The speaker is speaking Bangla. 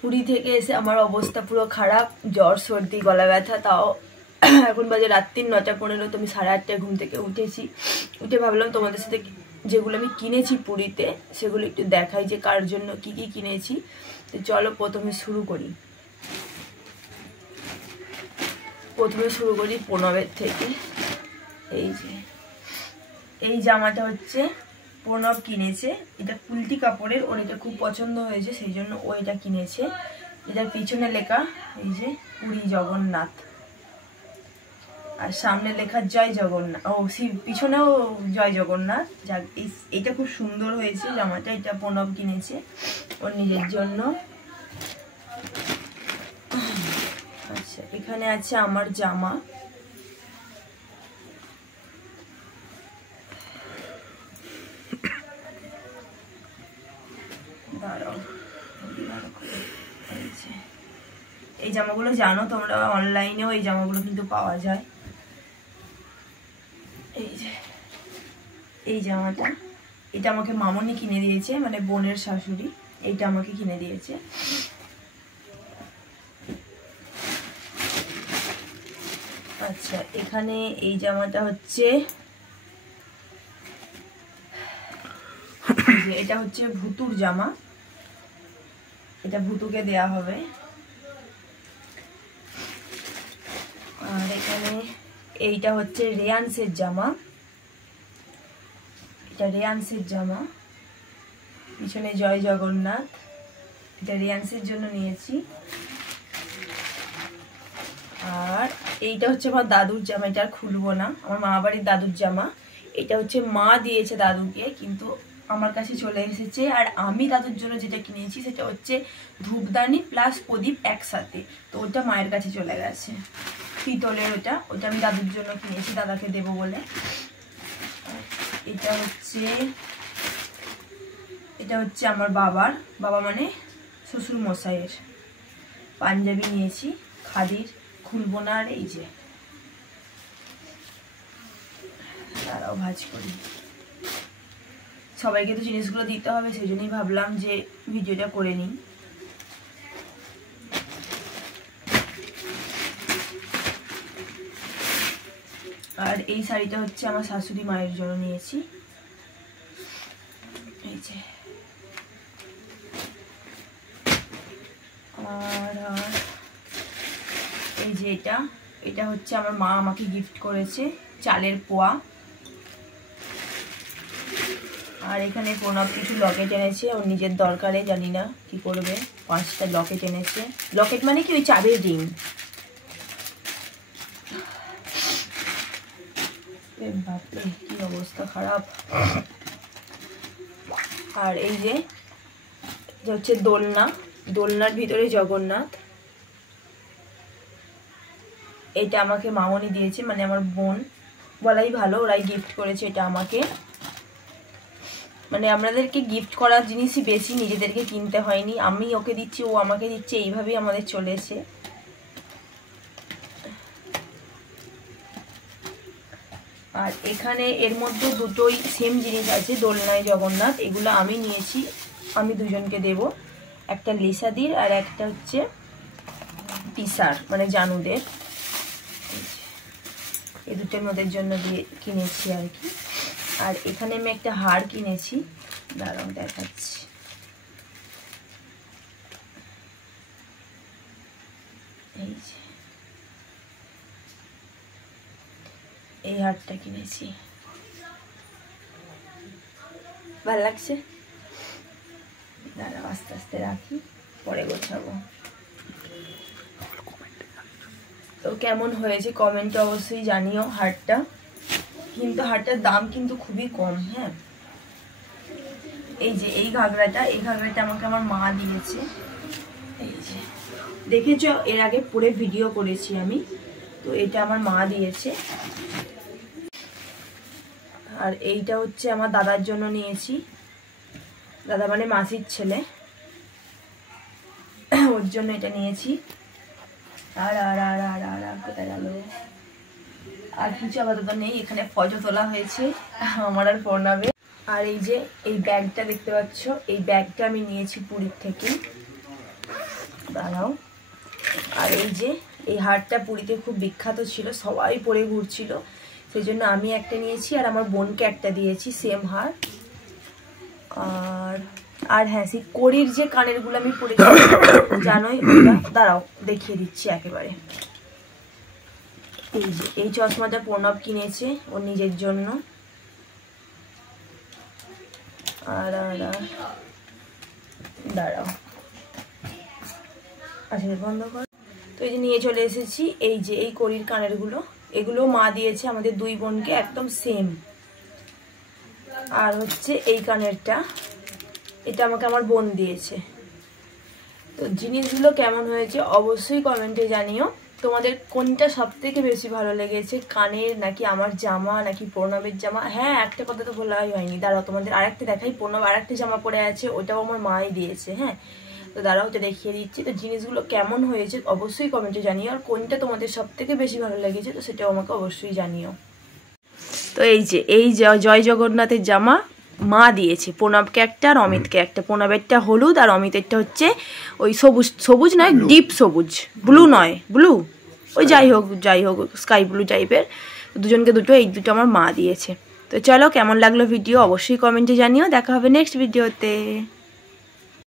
পুরী থেকে এসে আমার অবস্থা পুরো খারাপ, জ্বর সর্দি গলা ব্যথা। তাও এখন বাজে রাত্রির 9:15। তো আমি 8:30টায় ঘুম থেকে উঠেছি। উঠে ভাবলাম তোমাদের সাথে যেগুলো আমি কিনেছি পুরীতে সেগুলো একটু দেখাই, যে কার জন্য কি কি কিনেছি। তো চলো প্রথমে শুরু করি প্রণবের থেকে। এই যে এই জামাটা হচ্ছে প্রণব কিনেছে, এটা কুলটি কাপড়ের, ওর এটা খুব পছন্দ হয়েছে সেই জন্য ও এটা কিনেছে। এটার পিছনে লেখা এই যে পুরী জগন্নাথ, আর সামনে লেখা জয় জগন্নাথ, পিছনেও জয় জগন্নাথ। যাক, এইটা খুব সুন্দর হয়েছে জামাটা, এটা প্রণব কিনেছে ওর নিজের জন্য। আচ্ছা, এখানে আছে আমার জামা। এই জামাগুলো জানো তোমরা, অনলাইনেও এই জামাগুলো কিন্তু পাওয়া যায়। এই যে এই জামাটা, এটা আমাকে মামনি কিনে দিয়েছে, মানে বোনের শাশুড়ি, এইটা আমাকে কিনে দিয়েছে। আচ্ছা, এখানে এই জামাটা হচ্ছে, এটা হচ্ছে ভুতুর জামা, এটা ভুতুকে দেয়া হবে। আর এখানে এইটা হচ্ছে রেয়ান্সের জামা, এটা রেয়ান্সের জামা, পিছনে জয় জগন্নাথ, এটা রেয়ান্সের জন্য নিয়েছি। আর এইটা হচ্ছে আমার দাদুর জামা, এটা আর খুলবো না, আমার মা বাড়ির দাদুর জামা। এটা হচ্ছে মা দিয়েছে দাদুকে, কিন্তু আমার কাছে চলে এসেছে। আর আমি দাদুর জন্য যেটা কিনেছি সেটা হচ্ছে ধূপদানি প্লাস প্রদীপ একসাথে, তো ওটা মায়ের কাছে চলে গেছে, পিতলের। ওটা আমি দাদুর জন্য কিনেছি, দাদাকে দেবো বলে। এটা হচ্ছে আমার বাবা মানে শ্বশুর মশাইয়ের পাঞ্জাবি নিয়েছি খাদির, খুলবো না। আর এই যে তারাও ভাজ করি, সবাইকে তো জিনিসগুলো দিতে হবে, সেই জন্যই ভাবলাম যে ভিডিওটা করে নিই। আর এই শাড়িটা হচ্ছে আমার শাশুড়ি মায়ের জন্য নিয়েছি। এই যে আর এই যে এটা হচ্ছে আমার মা আমাকে গিফট করেছে, চালের পোয়া। আর এখানে প্রণব কিছু লকেট এনেছে ওর নিজের দরকারে, জানি না কি করবে। 5টা লকেট এনেছে, লকেট মানে কি ওই চাবির রিং। বাপরে কি অবস্থা খারাপ। আর এই যে হচ্ছে দোলনার ভিতরে জগন্নাথ, এটা আমাকে মামনি দিয়েছে, মানে আমার বোন বলাই ভালো, ওরাই গিফট করেছে এটা আমাকে। মানে আমাদেরকে গিফট করার জিনিসই বেশি, নিজেদেরকে কিনতে হয়নি, আমি ওকে দিচ্ছি ও আমাকে দিচ্ছে, এইভাবেই আমাদের চলেছে। আর এখানে এর মধ্যে দুটোই সেম জিনিস আছে, দোলনায় জগন্নাথ, এগুলো আমি নিয়েছি, আমি দুজনকে দেব। একটা লিসাদির আর একটা হচ্ছে পিসার মানে জানুদের, এই দুটো আমি ওদের জন্য দিয়ে কিনেছি আর কি। আর এখানে আমি একটা হার কিনেছি, দাঁড়াও দেখাচ্ছি। এই যে এই হারটা কিনেছি, ভালো লাগছে। দাঁড়াও আস্তে আস্তে রাখি, পরে গোছাবো। তো কেমন হয়েছে কমেন্টে অবশ্যই জানিও হারটা, কিন্তু হারটার দাম কিন্তু খুবই কম। হ্যাঁ, এই যে এই ঘাগরাটা আমাকে আমার মা দিয়েছে। এই যে দেখেছো, এর আগে পরে ভিডিও করেছি আমি, তো এটা আমার মা দিয়েছে। আর এইটা হচ্ছে আমার দাদার জন্য নিয়েছি, দাদা মানে মাসির ছেলে, ওর জন্য এটা নিয়েছি। আর আর আর আর আর আর কোথায় গেল, আর কিছু আপাতত নেই। এখানে ফটো তোলা হয়েছে আমার আর প্রণবে। আর এই যে এই ব্যাগটা দেখতে পাচ্ছ, এই ব্যাগটা আমি নিয়েছি পুরীর থেকে। দাঁড়াও। আর এই যে এই হারটা পুরীতে খুব বিখ্যাত ছিল, সবাই পরে ঘুরছিল, সেই জন্য আমি একটা নিয়েছি আর আমার বোনকে একটা দিয়েছি সেম হার। আর হ্যাঁ, সেই কড়ির যে কানেরগুলো আমি পরেছি জানোই, দাঁড়াও দেখিয়ে দিচ্ছি একেবারে। এই যে এই চশমাটা প্রণব কিনেছে ওর নিজের জন্য। আর দাঁড়াও, আচ্ছা বন্ধ কর। তো এই যে নিয়ে চলে এসেছি এই যে এই কড়ির কানেরগুলো, এগুলো মা দিয়েছে আমাদের দুই বোনকে একদম সেম। আর হচ্ছে এই কানেরটা, এটা আমাকে আমার বোন দিয়েছে। তো জিনিসগুলো কেমন হয়েছে অবশ্যই কমেন্টে জানিও। তোমাদের কোনটা সব থেকে বেশি ভালো লেগেছে, কানের নাকি আমার জামা নাকি প্রণবের জামা? হ্যাঁ, একটা কথা তো বলাই হয়নি, দাঁড়াও তোমাদের আরেকটা দেখাই। প্রণব আরেকটা জামা পরে আছে, ওটাও আমার মাই দিয়েছে। হ্যাঁ, তো দাঁড়াও তো দেখিয়ে দিচ্ছি। তো জিনিসগুলো কেমন হয়েছে অবশ্যই কমেন্টে জানিও, আর কোনটা তোমাদের সব থেকে বেশি ভালো লেগেছে তো সেটাও আমাকে অবশ্যই জানিও। তো এই যে এই জয় জগন্নাথের জামা মা দিয়েছে, প্রণবকে একটা আর অমিতকে একটা। প্রণবেরটা হলুদ আর অমিতেরটা হচ্ছে ওই সবুজ, সবুজ নয় ডিপ সবুজ, ব্লু নয়, ব্লু ওই যাই হোক স্কাই ব্লু টাইপের। দুজনকে দুটো, এই দুটো আমার মা দিয়েছে। তো চলো, কেমন লাগলো ভিডিও অবশ্যই কমেন্টে জানিও। দেখা হবে নেক্সট ভিডিওতে।